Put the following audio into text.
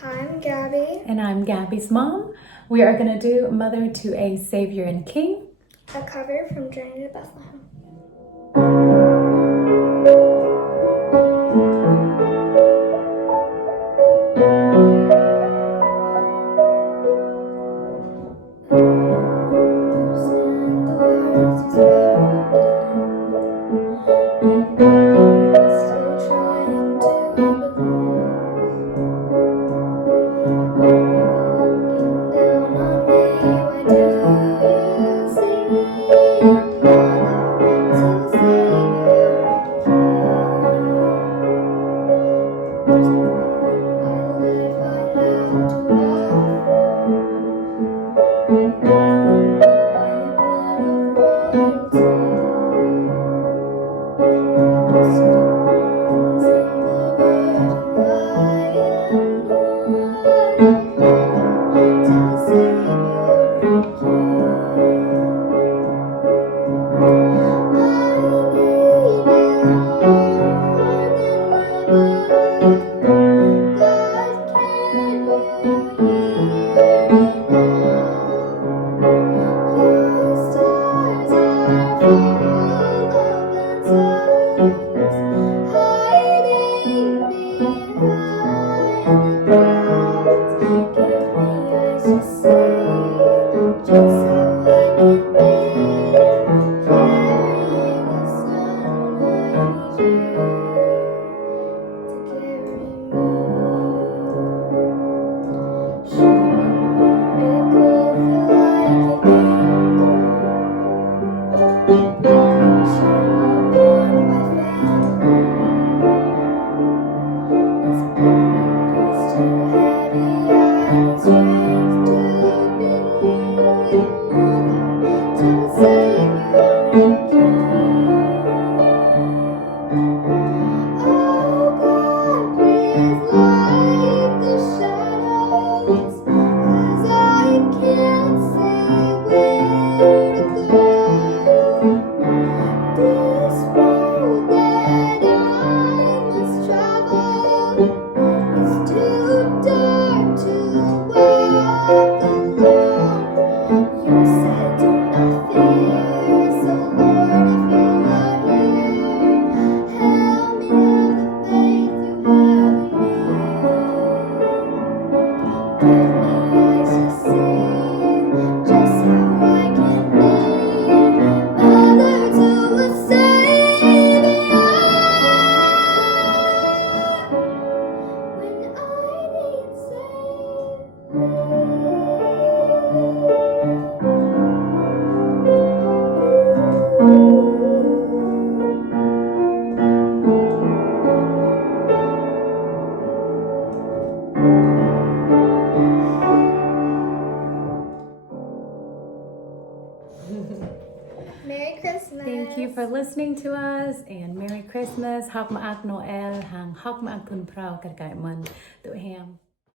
Hi, I'm Gabby. And I'm Gabby's mom. We are going to do Mother to a Savior and King. A cover from Journey to Bethlehem. Merry Christmas. Thank you for listening to us and Merry Christmas. Hak maak Noel hang hak maak kun prau karkai man tu ham.